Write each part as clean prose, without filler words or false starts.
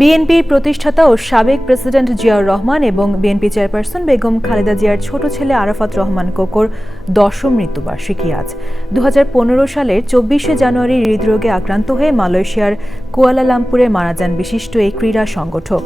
বিএনপির প্রতিষ্ঠাতা ও সাবেক প্রেসিডেন্ট জিয়াউর রহমান এবং বিএনপি চেয়ারপারসন বেগম খালেদা জিয়ার ছোট ছেলে আরাফাত রহমান কোকোর 10ম মৃত্যুবার্ষিকী আজ। 2015 সালের 24শে জানুয়ারি হৃদরোগে আক্রান্ত হয়ে মালয়েশিয়ার কুয়ালালামপুরে মারা যান বিশিষ্ট এই ক্রীড়া সংগঠক।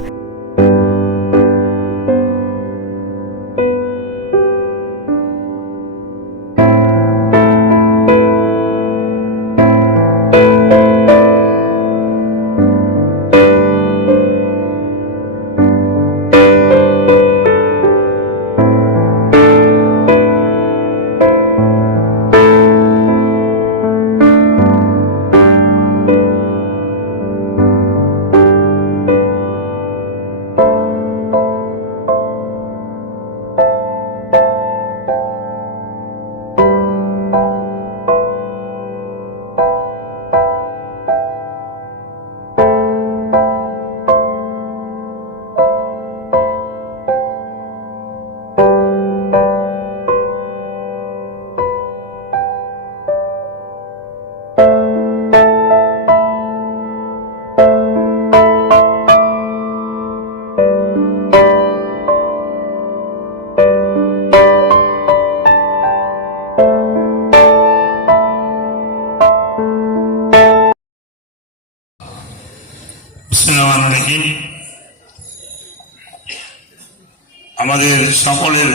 আমাদের সকলের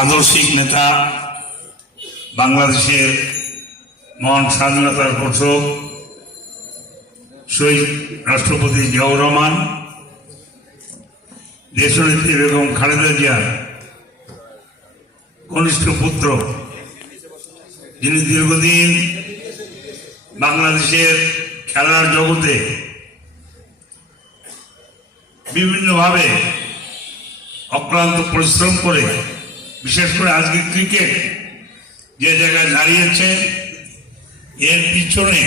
আদর্শিক নেতা, বাংলাদেশের মহান স্বাধীনতার ঘোষক শহীদ রাষ্ট্রপতি জিয়াউর রহমান, দেশনেত্রী বেগম খালেদা জিয়ার কনিষ্ঠ পুত্র, যিনি দীর্ঘদিন বাংলাদেশের খেলার জগতে বিভিন্নভাবে অক্লান্ত পরিশ্রম করে, বিশেষ করে আজকে ক্রিকেট যে জায়গায় দাঁড়িয়েছে, এর পিছনে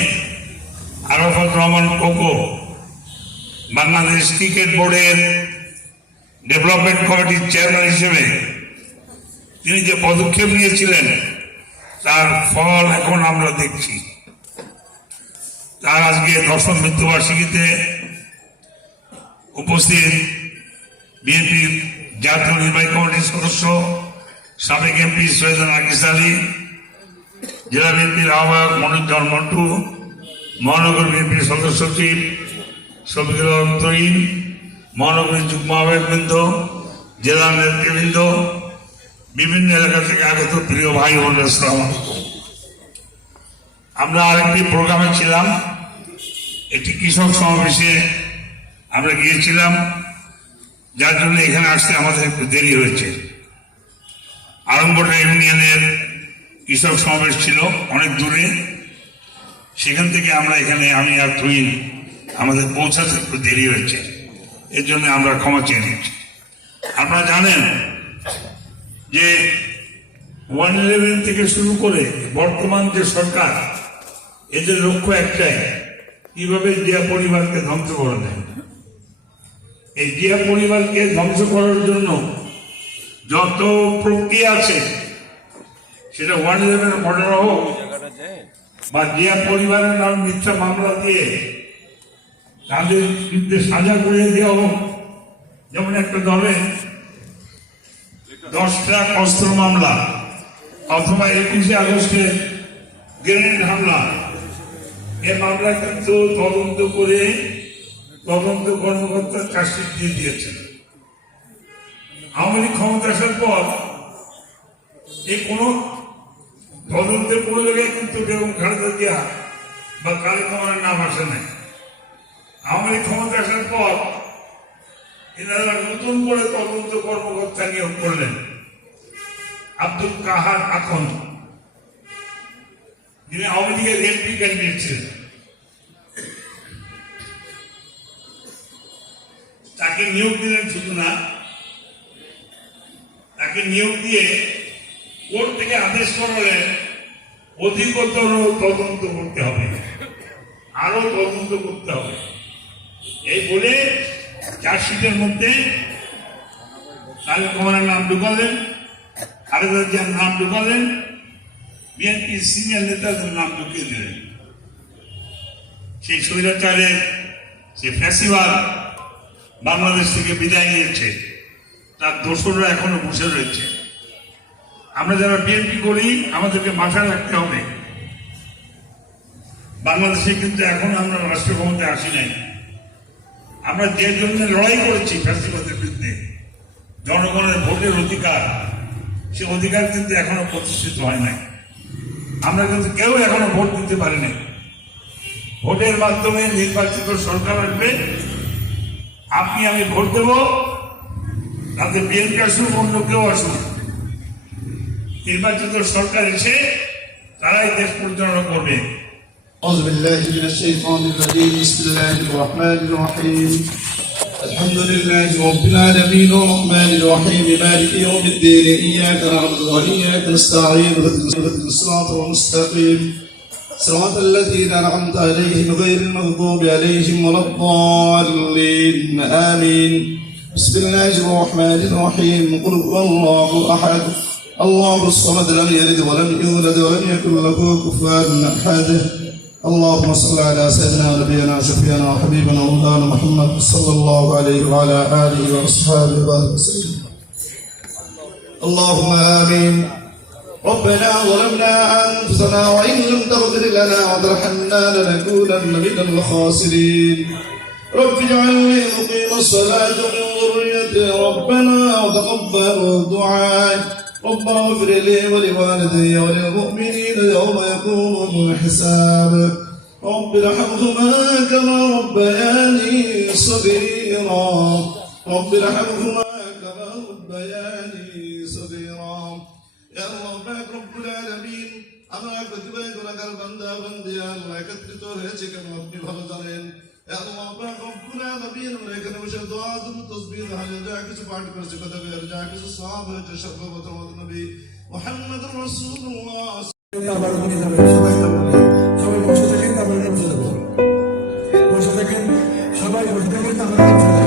আরাফাত রহমান কোকো বাংলাদেশ ক্রিকেট বোর্ডের ডেভেলপমেন্ট কমিটির চেয়ারম্যান হিসেবে তিনি যে পদক্ষেপ নিয়েছিলেন, তার ফল এখন আমরা দেখছি। তার আজকে 10ম মৃত্যুবার্ষিকীতে উপস্থিত বিএনপির জাতীয় নির্বাহী কমিটির সদস্য, সাবেক এমপি সৈয়দ নার্গিস আলী, জেলা বিএনপির আহ্বায়ক মনিরুজ্জামান মন্টু, মহানগর বিএনপির সদস্য সচিব শফিকুল আলম তৈন, মহানগরীর যুগ্ম আহ্বায়কবৃন্দ, জেলা নেতৃবৃন্দ, বিভিন্ন এলাকা থেকে আগত প্রিয় ভাই বোনেরা, আসসালামু আলাইকুম। আমরা আরেকটি প্রোগ্রামে ছিলাম, একটি কৃষক সমাবেশে আমরা গিয়েছিলাম, যার জন্য এখানে আসতে আমাদের একটু দেরি হয়েছে। আড়ম্বরটা ইউনিয়নের কৃষক সমাবেশ ছিল অনেক দূরে, সেখান থেকে আমরা এখানে আমি আর তুই আমাদের পৌঁছাতে একটু দেরি হয়েছে, এর জন্য আমরা ক্ষমা চেয়ে নিচ্ছি। আপনারা জানেন যে 111 থেকে শুরু করে বর্তমান যে সরকার, এদের লক্ষ্য একটাই, কিভাবে জিয়া পরিবারকে ধ্বংস করা যায়। এই জিয়া পরিবারকে ধ্বংস করার জন্য যত প্রক্রিয়া আছে, সেটা 111 মর্ডার হোক বা জিয়া পরিবারের নামে মিথ্যা মামলা দিয়ে তাদের বিরুদ্ধে সাজা করিয়ে দেওয়া হোক। যেমন একটা দলে 10টা অস্ত্র মামলা, অথবা 21শে আগস্টে গ্রেনেড হামলা, এ মামলা কিন্তু তদন্ত করে তদন্ত কর্মকর্তা চার্জশিট দিয়ে দিয়েছেন। আওয়ামী লীগ ক্ষমতা আসার পর এই কোন তদন্তের কোনো জায়গায় কিন্তু বেগম খালেদা জিয়া বা খালেদা জিয়ার নাম আসে নাই। আওয়ামী লীগ ক্ষমতা আসার পর এনারা নতুন করে তদন্ত কর্মকর্তা নিয়োগ করলেন, আব্দুল কাহার আখন, যিনি আওয়ামী লীগের এমপি ক্যান্ডিডেট ছিলেন। তাকে নিয়োগ দিলেন, শুধু না, তাকে নিয়োগ দিয়ে কোর্ট থেকে আদেশ করালেন অধিকতর তদন্ত করতে হবে, আরো তদন্ত করতে হবে। এই বলে চার্জশিটের মধ্যে তারেক রহমানের নাম ঢুকালেন, খালেদা জিয়ার নাম ঢুকালেন, বিএনপির সিনিয়র নেতাদের নাম ঢুকিয়ে দিলেন। সেই স্বৈরাচারের যে ফ্যাসিবাদ বাংলাদেশ থেকে বিদায় নিয়েছে, তার দোসররা এখনো বসে রয়েছে। আমরা যারা বিএনপি করি আমাদেরকে মাথায় রাখতে হবে, বাংলাদেশে কিন্তু এখন আমরা রাষ্ট্র ক্ষমতায় আসি নাই। আমরা যে জন্য লড়াই করেছি ফ্যাসিবাদের বিরুদ্ধে, জনগণের ভোটের অধিকার, সে অধিকার কিন্তু এখনো প্রতিষ্ঠিত হয় নাই। আমরা কিন্তু কেউ এখনো ভোট দিতে পারিনি। ভোটের মাধ্যমে নির্বাচিত সরকার আসবে, আপনি আমি ভোট দেব, তাতে বিএনপি আসুক অন্য কেউ আসুক, নির্বাচিত সরকার এসে তারাই দেশ পরিচালনা করবে। أعوذ بالله من الشيطان الرجيم بسم الله الرحمن الرحيم الحمد لله رب العالمين الرحمن الرحيم مالك يوم الدين إياك نعبد وإياك نستعين اهدنا الصراط المستقيم صراط الذين أنعمت عليهم غير المغضوب عليهم ولا الضالين آمين بسم الله الرحمن الرحيم قل هو الله أحد الله الصمد لم يلد ولم يولد ولم يكن له كفوا أحد اللهم صل على سيدنا ونبينا وشفيعنا وحبيبنا ومولانا محمد صلى الله عليه وعلى اله واصحابه وبارك وسلم. اللهم امين. ربنا ظلمنا انفسنا وان لم تغفر لنا وترحمنا لنكونن من الخاسرين. رب اجعلني مقيم الصلاه من ذريتي ربنا وتقبل دعائي ربنا اغفر لي ولوالدي وللمؤمنين يوم يقوم الحساب. رب ارحمهما كما ربياني صغيرا رب ارحمهما كما ربياني صغيرا. يا الله পাক রব্বুল আলামিন, আমরা প্রতিবাই গুনাহগার বান্দা বান্দি আল্লাহ একত্রিত হয়েছে কেন আপনি ভালো জানেন। يا الله পাক রব্বুল আলামিন, আমরা এখানে বসে দোয়া দুরূদ তাসবিহ তাহলিল যা কিছু পাঠ করেছি, কথা বের যা কিছু সওয়াব হয়েছে সর্বপ্রথম নবী মুহাম্মদুর রাসূলুল্লাহ। আবার নিয়ে যাবেন সবাই, সবাই বসে থাকেন, তারপরে বসে যাবেন, বসে থাকেন সবাই, বসে থাকেন তারপরে